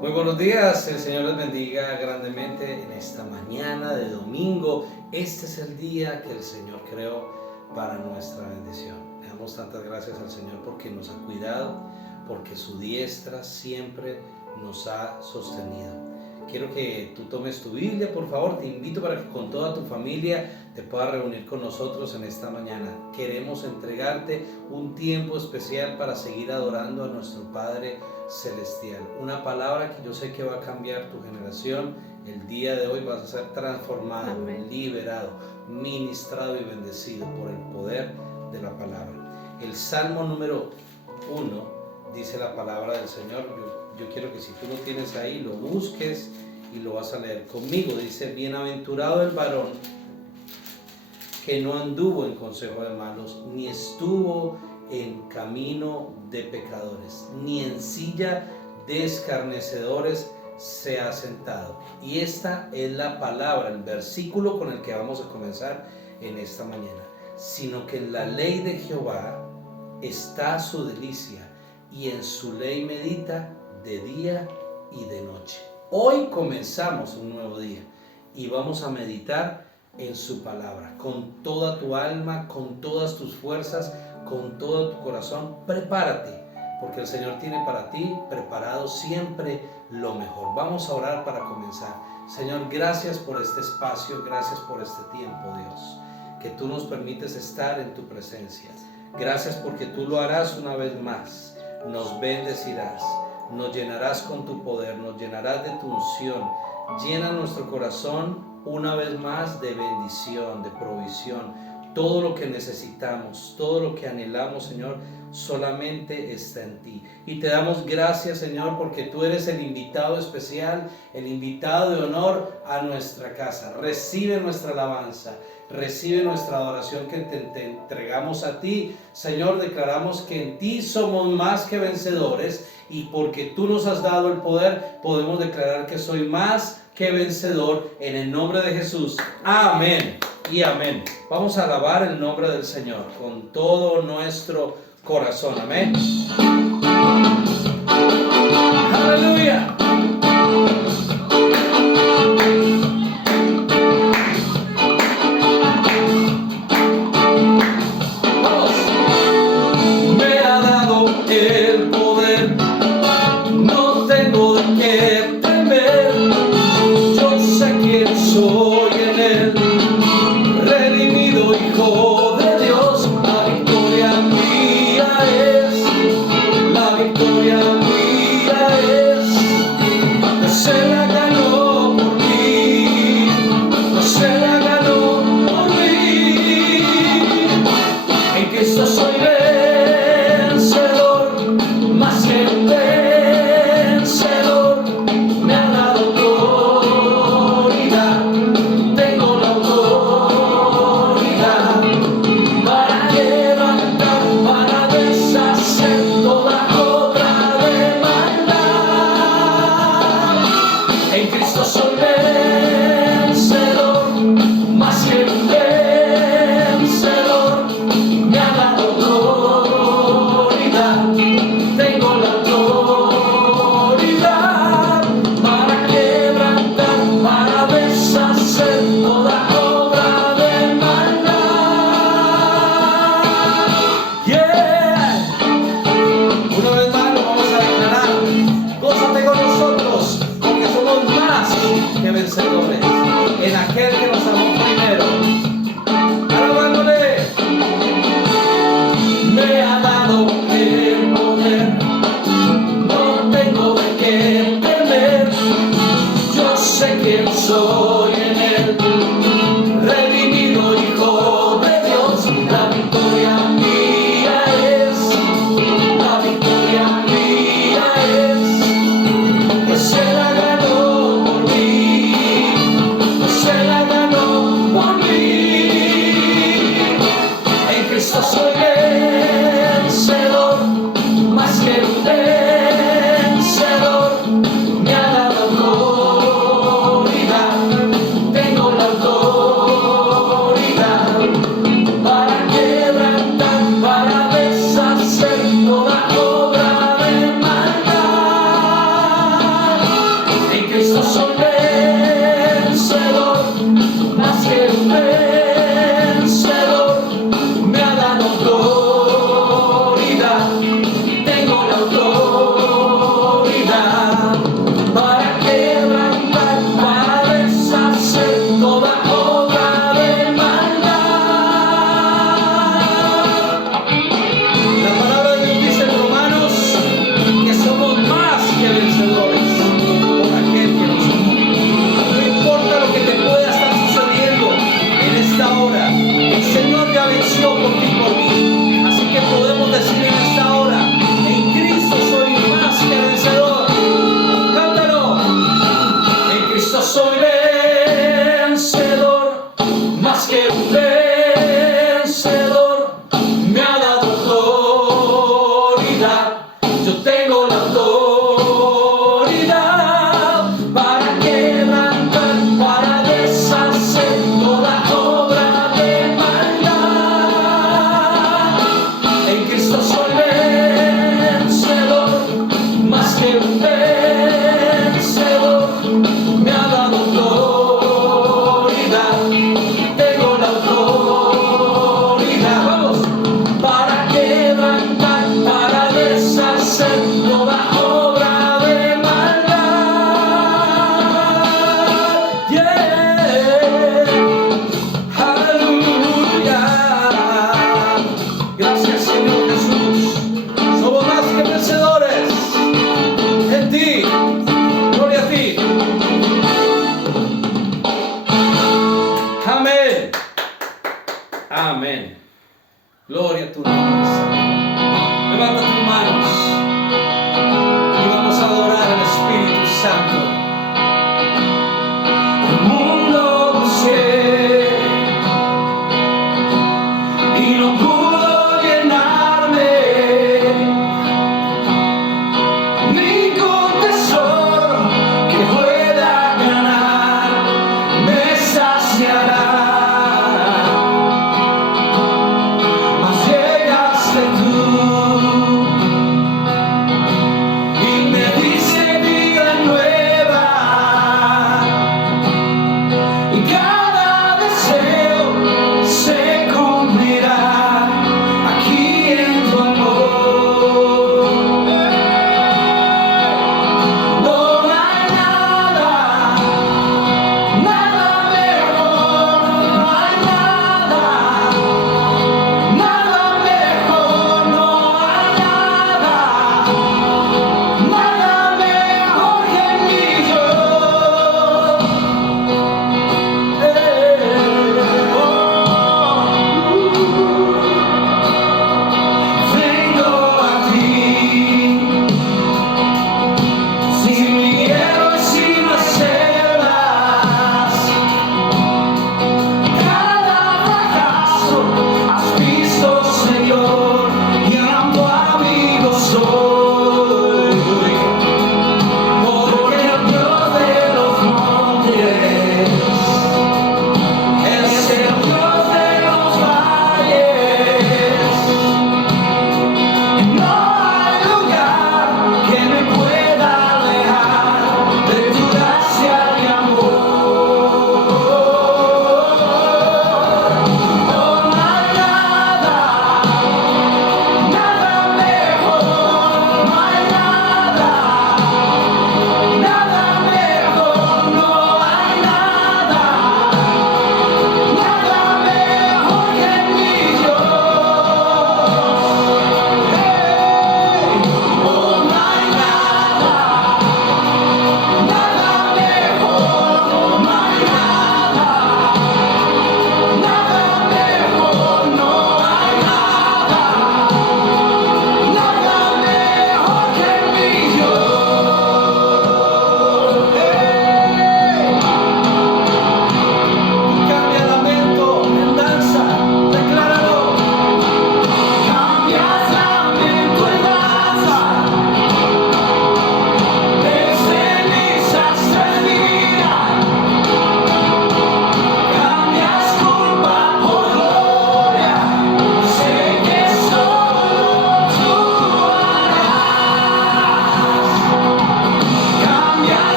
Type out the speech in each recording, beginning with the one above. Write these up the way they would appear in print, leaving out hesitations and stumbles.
Muy buenos días, el Señor les bendiga grandemente en esta mañana de domingo. Este es el día que el Señor creó para nuestra bendición. Le damos tantas gracias al Señor porque nos ha cuidado, porque su diestra siempre nos ha sostenido. Quiero que tú tomes tu Biblia, por favor, te invito para que con toda tu familia te puedas reunir con nosotros en esta mañana. Queremos entregarte un tiempo especial para seguir adorando a nuestro Padre Celestial. Una palabra que yo sé que va a cambiar tu generación. El día de hoy vas a ser transformado, Amén, liberado, ministrado y bendecido por el poder de la palabra. El Salmo número 1 dice la palabra del Señor. Yo quiero que si tú lo tienes ahí, lo busques y lo vas a leer conmigo. Dice: bienaventurado el varón que no anduvo en consejo de malos, ni estuvo en camino de pecadores, ni en silla de escarnecedores se ha sentado. Y esta es la palabra, el versículo con el que vamos a comenzar en esta mañana. Sino que en la ley de Jehová está su delicia, y en su ley medita de día y de noche. Hoy comenzamos un nuevo día y vamos a meditar en su palabra con toda tu alma, con todas tus fuerzas, con todo tu corazón. Prepárate, porque el Señor tiene para ti preparado siempre lo mejor. Vamos a orar para comenzar. Señor, gracias por este espacio, gracias por este tiempo, Dios, que tú nos permites estar en tu presencia. Gracias porque tú lo harás una vez más. Nos bendecirás, nos llenarás con tu poder, nos llenarás de tu unción. Llena nuestro corazón una vez más de bendición, de provisión. Todo lo que necesitamos, todo lo que anhelamos, Señor, solamente está en ti. Y te damos gracias, Señor, porque tú eres el invitado especial, el invitado de honor a nuestra casa. Recibe nuestra alabanza, recibe nuestra adoración que te entregamos a ti. Señor, declaramos que en ti somos más que vencedores, y porque tú nos has dado el poder, podemos declarar que soy más que vencedor en el nombre de Jesús. Amén y amén. Vamos a alabar el nombre del Señor con todo nuestro corazón. Amén. Aleluya.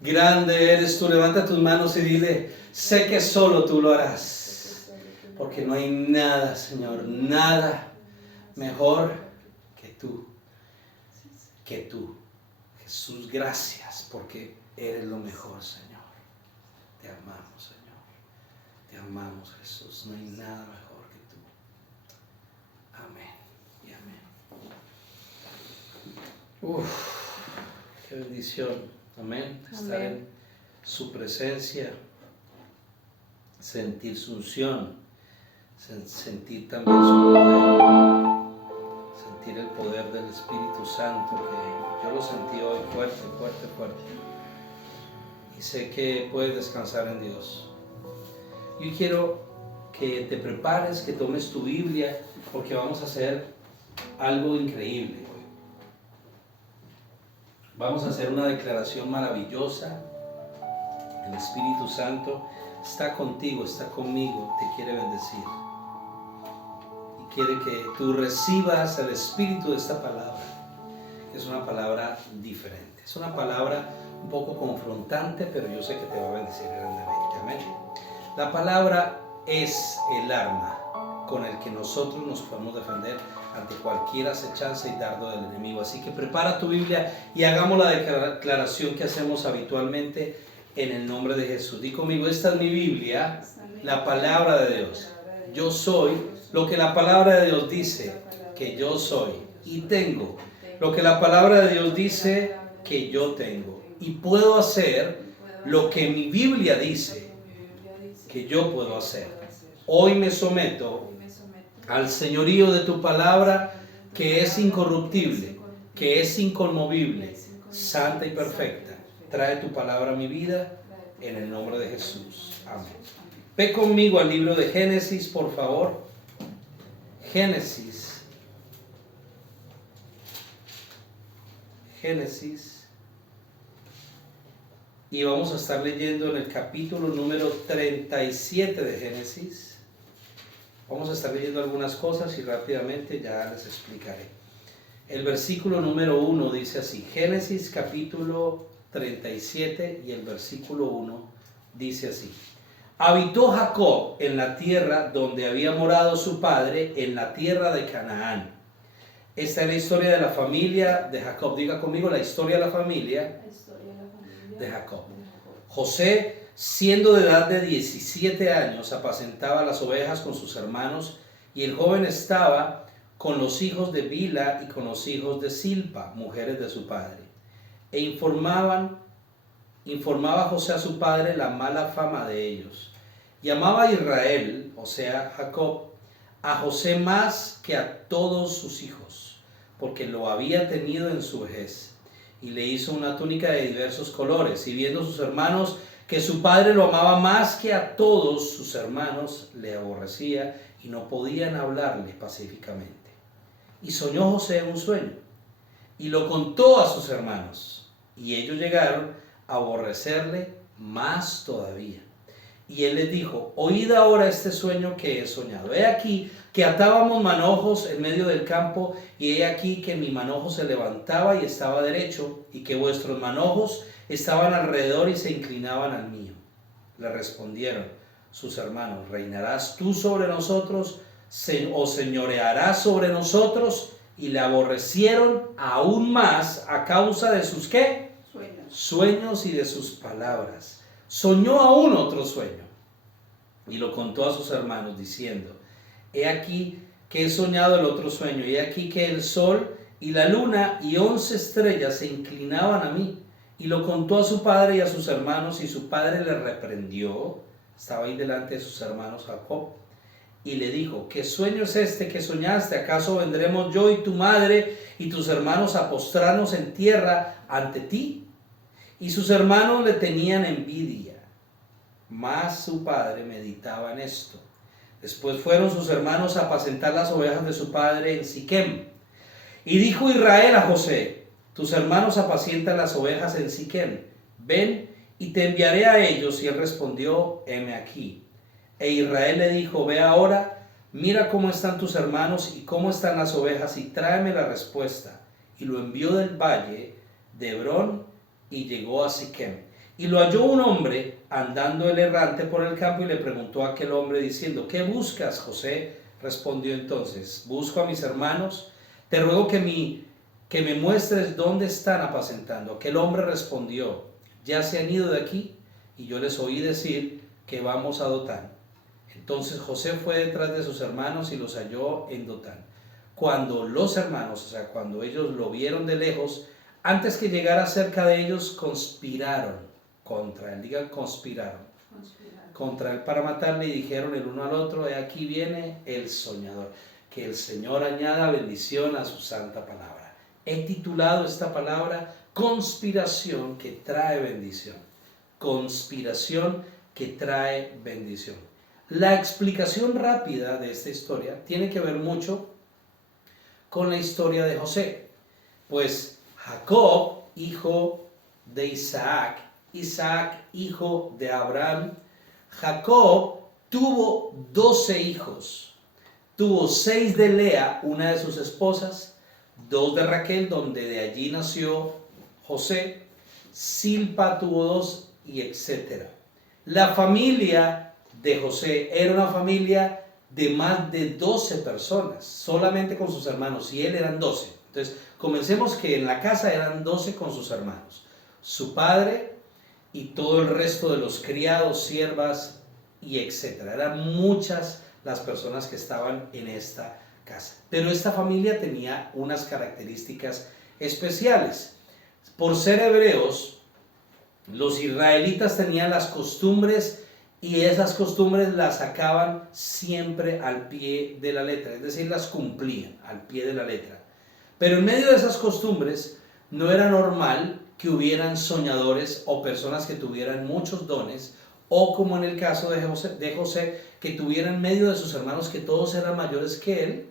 Grande eres tú. Levanta tus manos y dile, sé que solo tú lo harás. Porque no hay nada, Señor, nada mejor que tú. Que tú. Jesús, gracias porque eres lo mejor, Señor. Te amamos, Señor. Te amamos, Jesús. No hay nada mejor que tú. Amén y amén. Qué bendición. Amén. Estar en su presencia, sentir su unción, sentir también su poder, sentir el poder del Espíritu Santo, que yo lo sentí hoy fuerte, fuerte, fuerte. Y sé que puedes descansar en Dios. Yo quiero que te prepares, que tomes tu Biblia, porque vamos a hacer algo increíble hoy. Vamos a hacer una declaración maravillosa. El Espíritu Santo está contigo, está conmigo, te quiere bendecir. Y quiere que tú recibas el espíritu de esta palabra, que es una palabra diferente. Es una palabra un poco confrontante, pero yo sé que te va a bendecir grandemente. Amén. La palabra es el arma con el que nosotros nos podemos defender ante cualquier acechanza y dardo del enemigo. Así que prepara tu Biblia y hagamos la declaración que hacemos habitualmente en el nombre de Jesús. Di conmigo, esta es mi Biblia, la palabra de Dios. Yo soy lo que la palabra de Dios dice que yo soy y tengo. Lo que la palabra de Dios dice que yo tengo. Y puedo hacer lo que mi Biblia dice que yo puedo hacer. Hoy me someto al señorío de tu palabra, que es incorruptible, que es inconmovible, santa y perfecta. Trae tu palabra a mi vida en el nombre de Jesús. Amén. Ve conmigo al libro de Génesis, por favor. Génesis. Y vamos a estar leyendo en el capítulo número 37 de Génesis. Vamos a estar leyendo algunas cosas y rápidamente ya les explicaré. El versículo número 1 dice así, Génesis capítulo 37 y el versículo 1 dice así. Habitó Jacob en la tierra donde había morado su padre, en la tierra de Canaán. Esta es la historia de la familia de Jacob. Diga conmigo, la historia de la familia de Jacob. José, siendo de edad de 17 años, apacentaba las ovejas con sus hermanos, y el joven estaba con los hijos de Bila y con los hijos de Silpa, mujeres de su padre. E informaba José a su padre la mala fama de ellos. Llamaba a Israel, o sea, Jacob, a José más que a todos sus hijos, porque lo había tenido en su vejez, y le hizo una túnica de diversos colores, y viendo sus hermanos que su padre lo amaba más que a todos sus hermanos, le aborrecía y no podían hablarle pacíficamente. Y soñó José un sueño, y lo contó a sus hermanos, y ellos llegaron a aborrecerle más todavía. Y él les dijo, oíd ahora este sueño que he soñado. He aquí que atábamos manojos en medio del campo, y he aquí que mi manojo se levantaba y estaba derecho, y que vuestros manojos estaban alrededor y se inclinaban al mío. Le respondieron sus hermanos, ¿reinarás tú sobre nosotros o señorearás sobre nosotros? Y le aborrecieron aún más a causa de sus ¿qué? Sueños y de sus palabras. Soñó aún otro sueño y lo contó a sus hermanos diciendo, he aquí que he soñado el otro sueño, y he aquí que el sol y la luna y 11 estrellas se inclinaban a mí. Y lo contó a su padre y a sus hermanos, y su padre le reprendió, estaba ahí delante de sus hermanos Jacob, y le dijo, ¿qué sueño es este que soñaste? ¿Acaso vendremos yo y tu madre y tus hermanos a postrarnos en tierra ante ti? Y sus hermanos le tenían envidia, mas su padre meditaba en esto. Después fueron sus hermanos a apacentar las ovejas de su padre en Siquem. Y dijo Israel a José, tus hermanos apacientan las ovejas en Siquem, ven y te enviaré a ellos. Y él respondió, heme aquí. E Israel le dijo, ve ahora, mira cómo están tus hermanos y cómo están las ovejas, y tráeme la respuesta. Y lo envió del valle de Hebrón y llegó a Siquem. Y lo halló un hombre andando el errante por el campo y le preguntó a aquel hombre diciendo, ¿qué buscas, José? Respondió entonces, busco a mis hermanos, te ruego que me muestres dónde están apacentando. Aquel hombre respondió, ya se han ido de aquí y yo les oí decir que vamos a Dotán. Entonces José fue detrás de sus hermanos y los halló en Dotán. Cuando los hermanos, o sea, cuando ellos lo vieron de lejos, antes que llegara cerca de ellos, conspiraron contra él, digan conspiraron, contra él para matarle y dijeron el uno al otro, he aquí viene el soñador. Que el Señor añada bendición a su santa palabra. He titulado esta palabra conspiración que trae bendición. Conspiración que trae bendición. La explicación rápida de esta historia tiene que ver mucho con la historia de José. Pues Jacob, hijo de Isaac, Isaac, hijo de Abraham, Jacob tuvo 12 hijos. Tuvo 6 de Lea, una de sus esposas, 2 de Raquel, donde de allí nació José, Silpa tuvo 2 y etcétera. La familia de José era una familia de más de 12 personas, solamente con sus hermanos, y él eran 12. Entonces, comencemos que en la casa eran 12 con sus hermanos, su padre y todo el resto de los criados, siervas y etcétera. Eran muchas las personas que estaban en esta casa. Pero esta familia tenía unas características especiales. Por ser hebreos, los israelitas tenían las costumbres y esas costumbres las sacaban siempre al pie de la letra, es decir, las cumplían al pie de la letra. Pero en medio de esas costumbres no era normal que hubieran soñadores o personas que tuvieran muchos dones, o como en el caso de José, que tuviera en medio de sus hermanos, que todos eran mayores que él,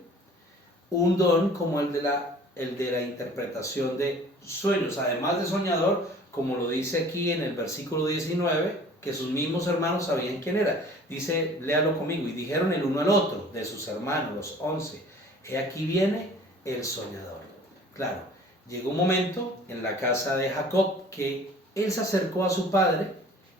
un don como el de la interpretación de sueños. Además de soñador, como lo dice aquí en el versículo 19, que sus mismos hermanos sabían quién era. Dice, léalo conmigo, y dijeron el uno al otro, de sus hermanos, los 11, he aquí viene el soñador. Claro, llegó un momento en la casa de Jacob que él se acercó a su padre,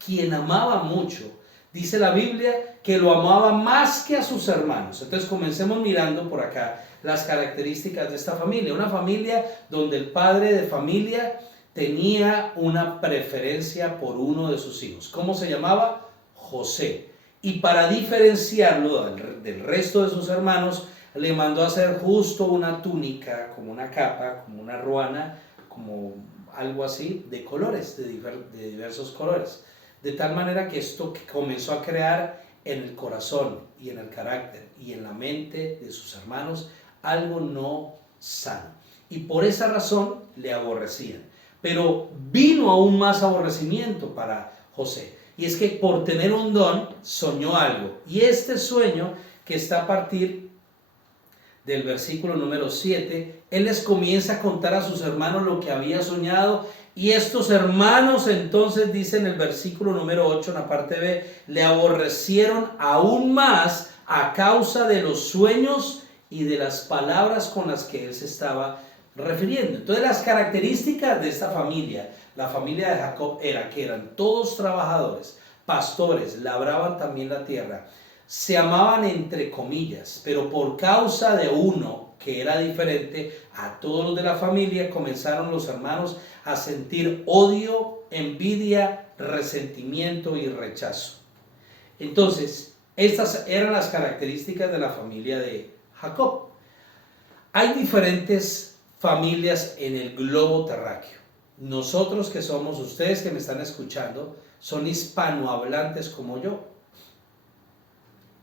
quien amaba mucho. Dice la Biblia que lo amaba más que a sus hermanos. Entonces comencemos mirando por acá las características de esta familia. Una familia donde el padre de familia tenía una preferencia por uno de sus hijos. ¿Cómo se llamaba? José. Y para diferenciarlo del resto de sus hermanos, le mandó a hacer justo una túnica, como una capa, como una ruana, como algo así, de colores, de diversos colores. De tal manera que esto comenzó a crear en el corazón y en el carácter y en la mente de sus hermanos algo no sano. Y por esa razón le aborrecían. Pero vino aún más aborrecimiento para José. Y es que por tener un don soñó algo. Y este sueño que está a partir del versículo número 7, él les comienza a contar a sus hermanos lo que había soñado. Y estos hermanos entonces, dice en el versículo número 8, en la parte B, le aborrecieron aún más a causa de los sueños y de las palabras con las que él se estaba refiriendo. Entonces las características de esta familia, la familia de Jacob, era que eran todos trabajadores, pastores, labraban también la tierra, se amaban entre comillas, pero por causa de uno que era diferente a todos los de la familia, comenzaron los hermanos a sentir odio, envidia, resentimiento y rechazo. Entonces, estas eran las características de la familia de Jacob. Hay diferentes familias en el globo terráqueo. Nosotros que somos, ustedes que me están escuchando, son hispanohablantes como yo.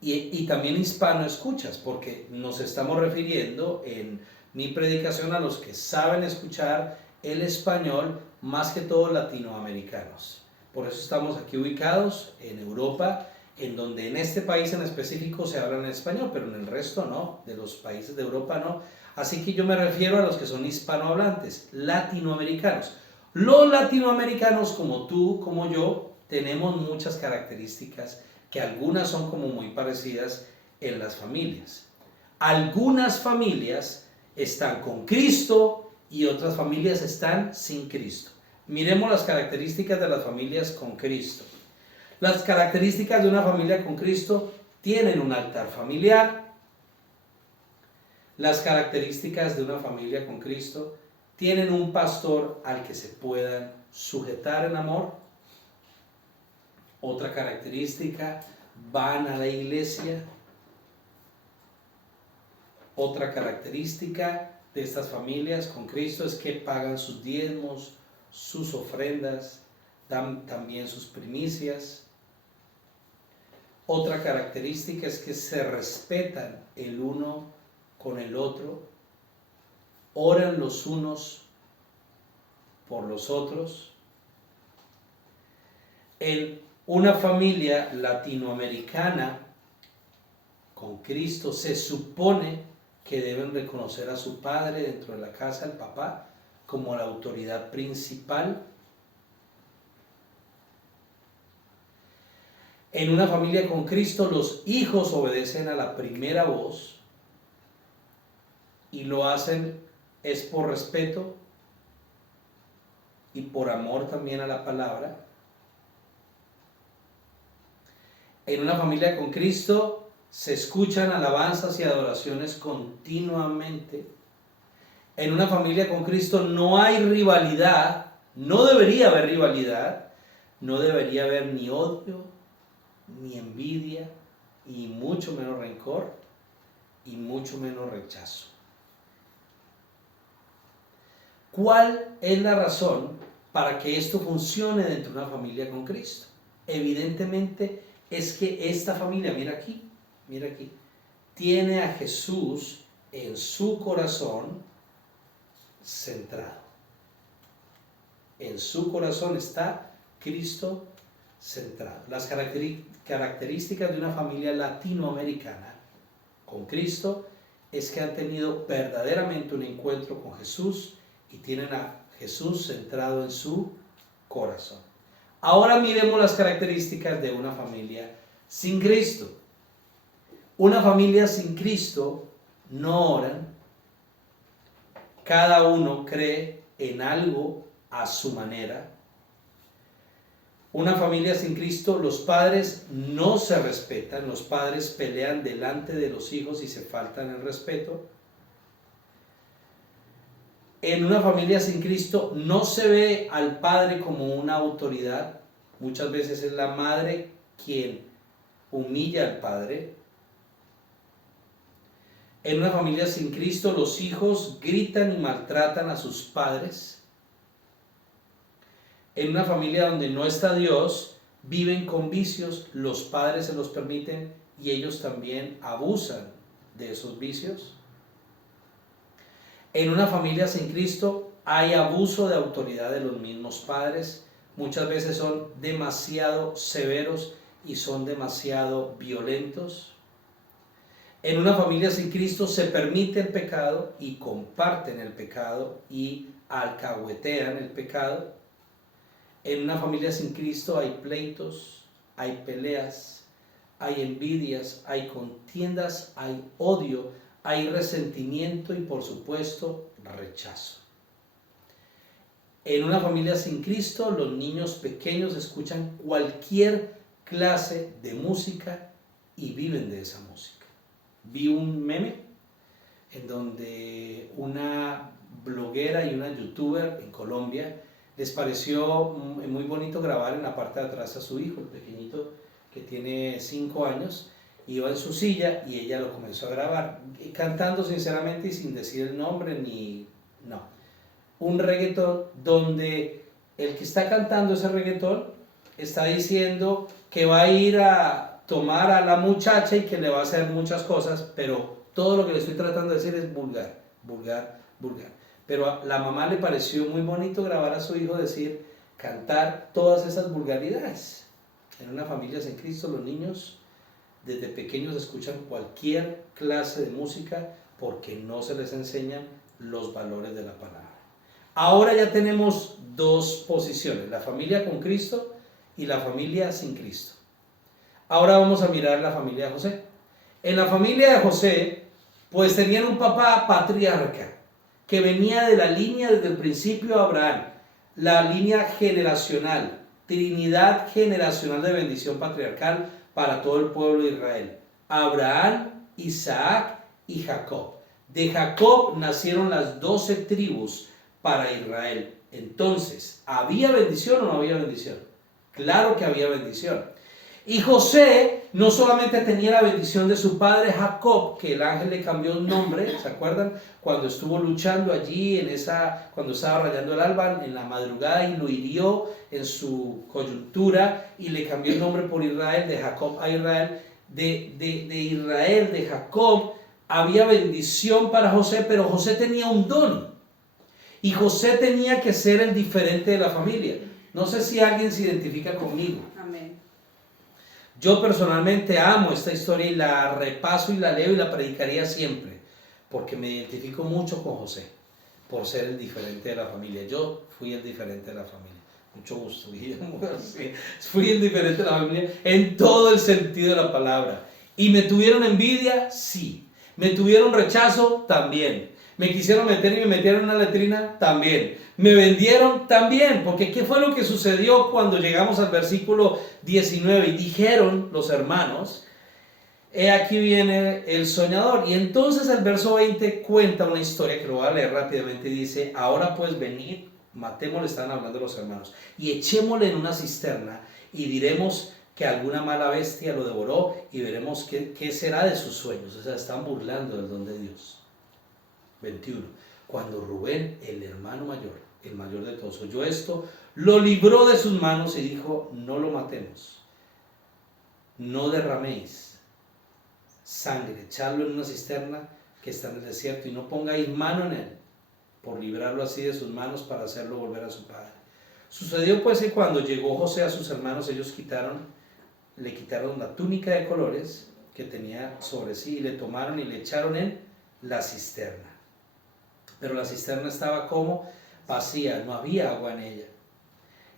Y también hispano escuchas, porque nos estamos refiriendo en mi predicación a los que saben escuchar el español, más que todo latinoamericanos. Por eso estamos aquí ubicados en Europa, en donde en este país en específico se habla en español, pero en el resto no, de los países de Europa no. Así que yo me refiero a los que son hispanohablantes, latinoamericanos. Los latinoamericanos, como tú, como yo, tenemos muchas características que algunas son como muy parecidas en las familias. Algunas familias están con Cristo y otras familias están sin Cristo. Miremos las características de las familias con Cristo. Las características de una familia con Cristo tienen un altar familiar. Las características de una familia con Cristo tienen un pastor al que se puedan sujetar en amor. Otra característica, van a la iglesia. Otra característica de estas familias con Cristo es que pagan sus diezmos, sus ofrendas, dan también sus primicias. Otra característica es que se respetan el uno con el otro, oran los unos por los otros. En una familia latinoamericana con Cristo se supone que deben reconocer a su padre dentro de la casa, el papá, como la autoridad principal. En una familia con Cristo los hijos obedecen a la primera voz y lo hacen es por respeto y por amor también a la palabra. En una familia con Cristo se escuchan alabanzas y adoraciones continuamente. En una familia con Cristo no hay rivalidad, no debería haber rivalidad, no debería haber ni odio, ni envidia, y mucho menos rencor, y mucho menos rechazo. ¿Cuál es la razón para que esto funcione dentro de una familia con Cristo? Evidentemente es que esta familia, mira aquí, tiene a Jesús en su corazón centrado. En su corazón está Cristo centrado. Las características de una familia latinoamericana con Cristo es que han tenido verdaderamente un encuentro con Jesús y tienen a Jesús centrado en su corazón. Ahora miremos las características de una familia sin Cristo. Una familia sin Cristo no oran. Cada uno cree en algo a su manera. Una familia sin Cristo, los padres no se respetan, los padres pelean delante de los hijos y se faltan el respeto. En una familia sin Cristo no se ve al padre como una autoridad. Muchas veces es la madre quien humilla al padre. En una familia sin Cristo los hijos gritan y maltratan a sus padres. En una familia donde no está Dios, viven con vicios, los padres se los permiten y ellos también abusan de esos vicios. En una familia sin Cristo hay abuso de autoridad de los mismos padres. Muchas veces son demasiado severos y son demasiado violentos. En una familia sin Cristo se permite el pecado y comparten el pecado y alcahuetean el pecado. En una familia sin Cristo hay pleitos, hay peleas, hay envidias, hay contiendas, hay odio, hay resentimiento y por supuesto rechazo. En una familia sin Cristo los niños pequeños escuchan cualquier clase de música y viven de esa música. Vi un meme en donde una bloguera y una youtuber en Colombia les pareció muy bonito grabar en la parte de atrás a su hijo, el pequeñito que tiene 5 años, iba en su silla y ella lo comenzó a grabar, cantando sinceramente y sin decir el nombre ni... no. Un reggaetón donde el que está cantando ese reggaetón está diciendo que va a ir a tomar a la muchacha y que le va a hacer muchas cosas, pero todo lo que le estoy tratando de decir es vulgar, vulgar, vulgar. Pero a la mamá le pareció muy bonito grabar a su hijo decir, cantar todas esas vulgaridades. En una familia sin Cristo los niños desde pequeños escuchan cualquier clase de música porque no se les enseñan los valores de la palabra. Ahora ya tenemos dos posiciones, la familia con Cristo y la familia sin Cristo. Ahora vamos a mirar la familia de José. En la familia de José, pues tenían un papá patriarca que venía de la línea desde el principio de Abraham. la línea generacional, Trinidad generacional de bendición patriarcal para todo el pueblo de Israel. Abraham, Isaac y Jacob. De Jacob nacieron las 12 tribus para Israel. Entonces, ¿había bendición o no había bendición? Claro que había bendición. Y José no solamente tenía la bendición de su padre Jacob, que el ángel le cambió el nombre, ¿se acuerdan? Cuando estuvo luchando allí, cuando estaba rayando el alba, en la madrugada, y lo hirió en su coyuntura, y le cambió el nombre por Israel, de Jacob a Israel. De Israel, de Jacob, había bendición para José, pero José tenía un don. Y José tenía que ser el diferente de la familia. No sé si alguien se identifica conmigo. Amén. Yo personalmente amo esta historia y la repaso y la leo y la predicaría siempre, porque me identifico mucho con José, por ser el diferente de la familia. Yo fui el diferente de la familia. Mucho gusto, Guillermo. Sí, fui el diferente de la familia en todo el sentido de la palabra. ¿Y me tuvieron envidia? Sí. ¿Me tuvieron rechazo? También. ¿Me quisieron meter y me metieron en una letrina? También. ¿Me vendieron? También. Porque ¿qué fue lo que sucedió cuando llegamos al versículo 19? Y dijeron los hermanos, he aquí viene el soñador. Y entonces el verso 20 cuenta una historia que lo voy a leer rápidamente. Dice, ahora pues venid, matémosle, están hablando los hermanos, y echémosle en una cisterna y diremos que alguna mala bestia lo devoró y veremos qué será de sus sueños. O sea, están burlando del don de Dios. 21. Cuando Rubén, el hermano mayor, el mayor de todos, oyó esto, lo libró de sus manos y dijo, no lo matemos, no derraméis sangre, echadlo en una cisterna que está en el desierto y no pongáis mano en él, por librarlo así de sus manos para hacerlo volver a su padre. Sucedió pues que cuando llegó José a sus hermanos, ellos le quitaron la túnica de colores que tenía sobre sí y le tomaron y le echaron en la cisterna. Pero la cisterna estaba como vacía, no había agua en ella.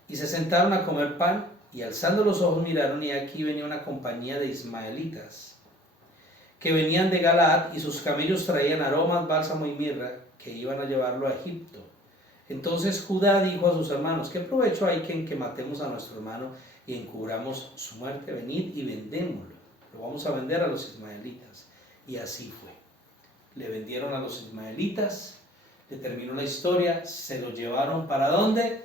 Y se sentaron a comer pan y alzando los ojos miraron y aquí venía una compañía de ismaelitas que venían de Galaad y sus camellos traían aromas, bálsamo y mirra que iban a llevarlo a Egipto. Entonces Judá dijo a sus hermanos, ¿qué provecho hay en que matemos a nuestro hermano y encubramos su muerte? Venid y vendémoslo, lo vamos a vender a los ismaelitas. Y así fue. Le vendieron a los ismaelitas, le terminó la historia, se lo llevaron ¿para dónde?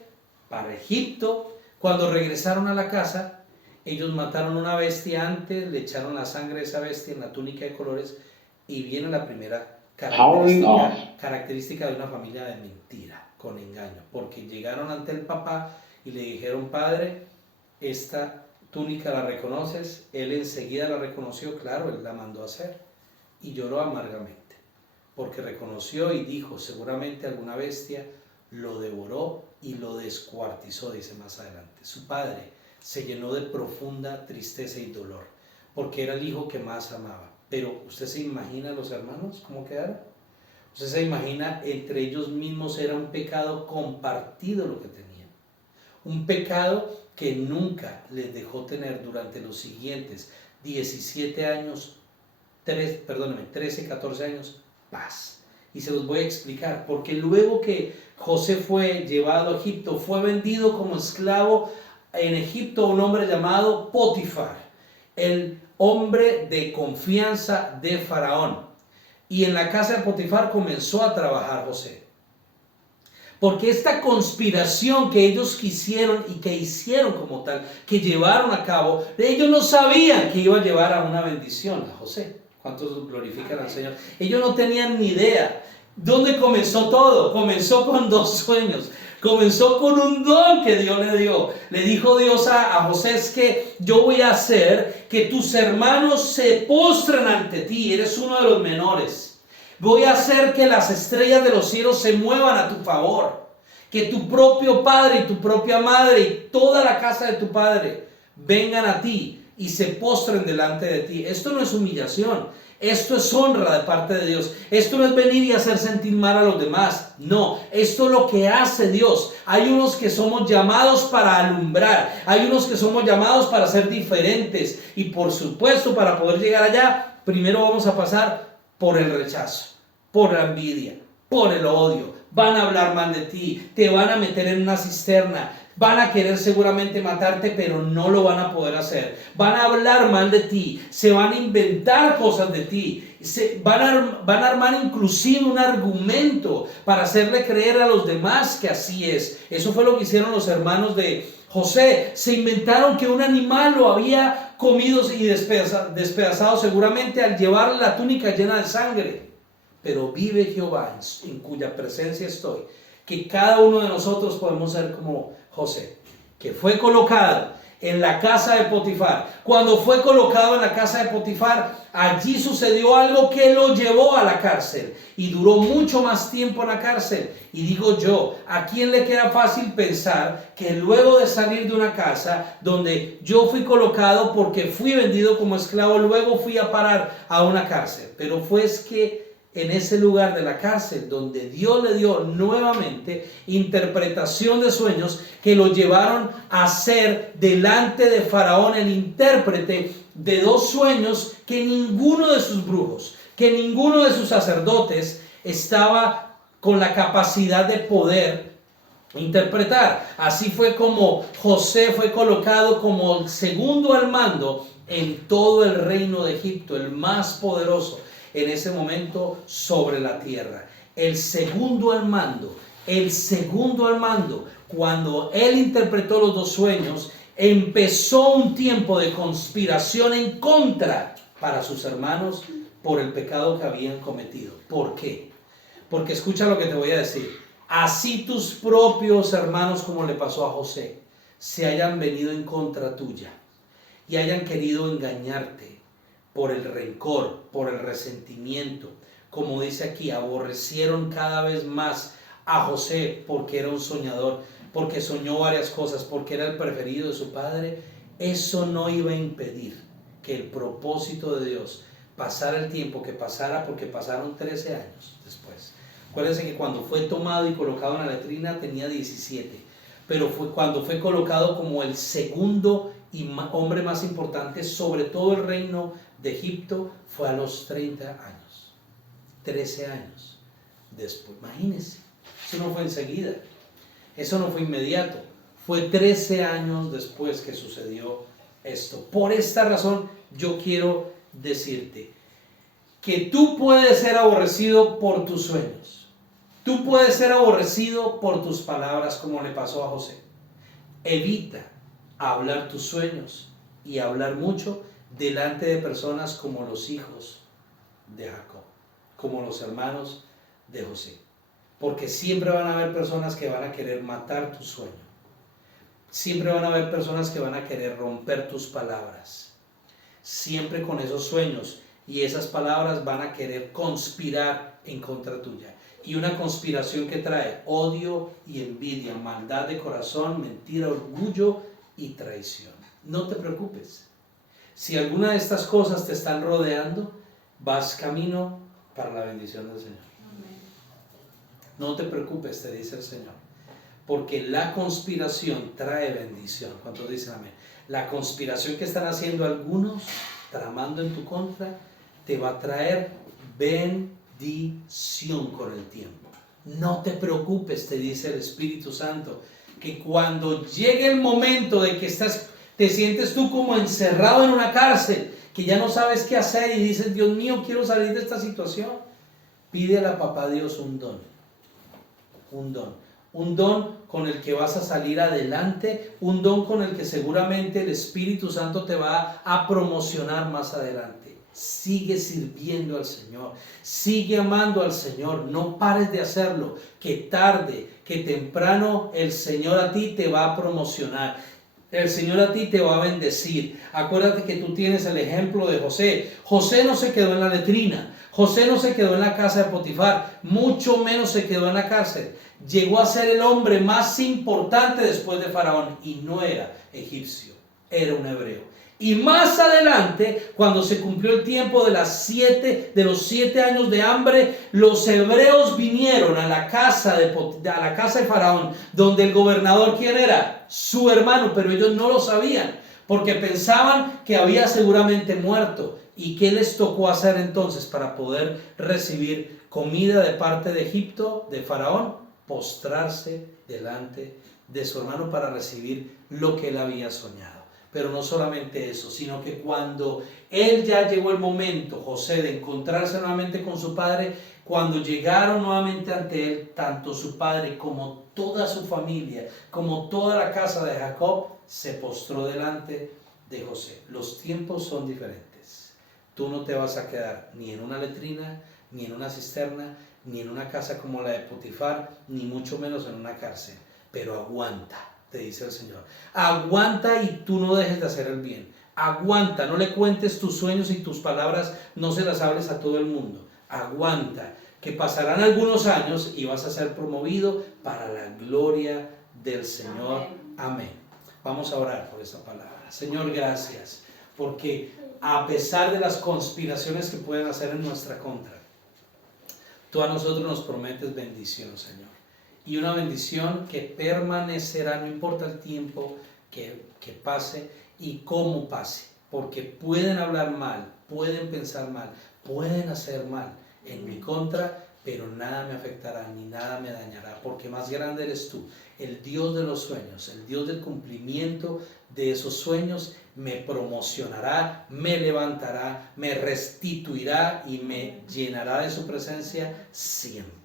Para Egipto. Cuando regresaron a la casa, ellos mataron una bestia antes, le echaron la sangre de esa bestia en la túnica de colores y viene la primera característica de una familia de mentira, con engaño, porque llegaron ante el papá y le dijeron, padre, esta túnica la reconoces. Él enseguida la reconoció, claro, él la mandó a hacer y lloró amargamente, porque reconoció y dijo, seguramente alguna bestia lo devoró y lo descuartizó, dice más adelante. Su padre se llenó de profunda tristeza y dolor, porque era el hijo que más amaba. Pero ¿usted se imagina los hermanos cómo quedaron? ¿Usted se imagina? Entre ellos mismos era un pecado compartido lo que tenían. Un pecado que nunca les dejó tener durante los siguientes 17 años, 13, 14 años, paz. Y se los voy a explicar, porque luego que José fue llevado a Egipto, fue vendido como esclavo en Egipto a un hombre llamado Potifar, el hombre de confianza de Faraón. Y en la casa de Potifar comenzó a trabajar José. Porque esta conspiración que ellos quisieron y que hicieron como tal, que llevaron a cabo, ellos no sabían que iba a llevar a una bendición a José. ¿Cuántos glorifican al Señor? Ellos no tenían ni idea. ¿Dónde comenzó todo? Comenzó con 2 sueños. Comenzó con un don que Dios le dio. Le dijo Dios a José, es que yo voy a hacer que tus hermanos se postren ante ti. Eres uno de los menores. Voy a hacer que las estrellas de los cielos se muevan a tu favor. Que tu propio padre y tu propia madre y toda la casa de tu padre vengan a ti y se postren delante de ti. Esto no es humillación, esto es honra de parte de Dios. Esto no es venir y hacer sentir mal a los demás. No, esto es lo que hace Dios. Hay unos que somos llamados para alumbrar, hay unos que somos llamados para ser diferentes. Y por supuesto, para poder llegar allá, primero vamos a pasar por el rechazo, por la envidia, por el odio, van a hablar mal de ti, te van a meter en una cisterna, van a querer seguramente matarte, pero no lo van a poder hacer. Van a hablar mal de ti, se van a inventar cosas de ti, van a armar inclusive un argumento para hacerle creer a los demás que así es. Eso fue lo que hicieron los hermanos de José. Se inventaron que un animal lo había comido y despedazado seguramente al llevarle la túnica llena de sangre. Pero vive Jehová, en cuya presencia estoy, que cada uno de nosotros podemos ser como José, que fue colocado en la casa de Potifar. Cuando fue colocado en la casa de Potifar, allí sucedió algo que lo llevó a la cárcel y duró mucho más tiempo en la cárcel. Y digo yo, ¿a quién le queda fácil pensar que luego de salir de una casa donde yo fui colocado porque fui vendido como esclavo, luego fui a parar a una cárcel? Pero fue que en ese lugar de la cárcel donde Dios le dio nuevamente interpretación de sueños que lo llevaron a ser delante de Faraón el intérprete de dos sueños que ninguno de sus brujos, que ninguno de sus sacerdotes estaba con la capacidad de poder interpretar. Así fue como José fue colocado como el segundo al mando en todo el reino de Egipto, el más poderoso en ese momento sobre la tierra. El segundo al mando, cuando él interpretó los dos sueños, empezó un tiempo de conspiración en contra para sus hermanos por el pecado que habían cometido. ¿Por qué? Porque escucha lo que te voy a decir. Así tus propios hermanos, como le pasó a José, se hayan venido en contra tuya y hayan querido engañarte por el rencor, por el resentimiento. Como dice aquí, aborrecieron cada vez más a José porque era un soñador, porque soñó varias cosas, porque era el preferido de su padre. Eso no iba a impedir que el propósito de Dios pasara el tiempo que pasara, porque pasaron 13 años después. Acuérdense que cuando fue tomado y colocado en la letrina tenía 17, pero cuando fue colocado como el segundo y hombre más importante sobre todo el reino de Egipto, fue a los 30 años, 13 años después. Imagínense, eso no fue enseguida, eso no fue inmediato, fue 13 años después que sucedió esto. Por esta razón yo quiero decirte que tú puedes ser aborrecido por tus sueños, tú puedes ser aborrecido por tus palabras, como le pasó a José. Evita hablar tus sueños y hablar mucho delante de personas como los hijos de Jacob, como los hermanos de José, porque siempre van a haber personas que van a querer matar tu sueño, siempre van a haber personas que van a querer romper tus palabras, siempre con esos sueños y esas palabras van a querer conspirar en contra tuya, y una conspiración que trae odio y envidia, maldad de corazón, mentira, orgullo y traición. No te preocupes. Si alguna de estas cosas te están rodeando, vas camino para la bendición del Señor. No te preocupes, te dice el Señor, porque la conspiración trae bendición. ¿Cuántos dicen amén? La conspiración que están haciendo algunos, tramando en tu contra, te va a traer bendición con el tiempo. No te preocupes, te dice el Espíritu Santo, que cuando llegue el momento de que te sientes tú como encerrado en una cárcel, que ya no sabes qué hacer y dices, Dios mío, quiero salir de esta situación, pídele a papá Dios un don con el que vas a salir adelante, un don con el que seguramente el Espíritu Santo te va a promocionar más adelante. Sigue sirviendo al Señor, sigue amando al Señor, no pares de hacerlo, que tarde, que temprano el Señor a ti te va a promocionar. El Señor a ti te va a bendecir. Acuérdate que tú tienes el ejemplo de José. José no se quedó en la letrina. José no se quedó en la casa de Potifar. Mucho menos se quedó en la cárcel. Llegó a ser el hombre más importante después de Faraón. Y no era egipcio, era un hebreo. Y más adelante, cuando se cumplió el tiempo de los 7 años de hambre, los hebreos vinieron a la casa de Faraón, donde el gobernador, ¿quién era? Su hermano, pero ellos no lo sabían, porque pensaban que había seguramente muerto. ¿Y qué les tocó hacer entonces para poder recibir comida de parte de Egipto, de Faraón? postrarse delante de su hermano para recibir lo que él había soñado. Pero no solamente eso, sino que cuando él ya llegó el momento, José, de encontrarse nuevamente con su padre, cuando llegaron nuevamente ante él, tanto su padre como toda su familia, como toda la casa de Jacob, se postró delante de José. Los tiempos son diferentes. Tú no te vas a quedar ni en una letrina, ni en una cisterna, ni en una casa como la de Potifar, ni mucho menos en una cárcel. Pero aguanta, te dice el Señor. Aguanta y tú no dejes de hacer el bien. Aguanta, no le cuentes tus sueños y tus palabras, no se las hables a todo el mundo. Aguanta, que pasarán algunos años y vas a ser promovido para la gloria del Señor. Amén. Vamos a orar por esta palabra. Señor, gracias, porque a pesar de las conspiraciones que pueden hacer en nuestra contra, tú a nosotros nos prometes bendición, Señor. Y una bendición que permanecerá, no importa el tiempo que pase y cómo pase. Porque pueden hablar mal, pueden pensar mal, pueden hacer mal en mi contra, pero nada me afectará ni nada me dañará. Porque más grande eres tú, el Dios de los sueños, el Dios del cumplimiento de esos sueños. Me promocionará, me levantará, me restituirá y me llenará de su presencia siempre.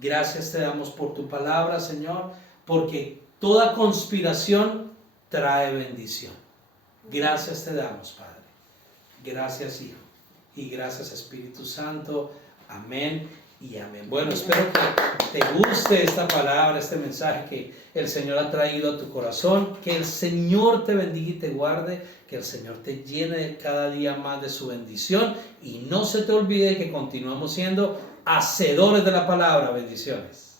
Gracias te damos por tu palabra, Señor, porque toda conspiración trae bendición. Gracias te damos, Padre. Gracias, Hijo. Y gracias, Espíritu Santo. Amén y amén. Bueno, espero que te guste esta palabra, este mensaje que el Señor ha traído a tu corazón. Que el Señor te bendiga y te guarde. Que el Señor te llene cada día más de su bendición. Y no se te olvide que continuamos siendo hacedores de la palabra. Bendiciones.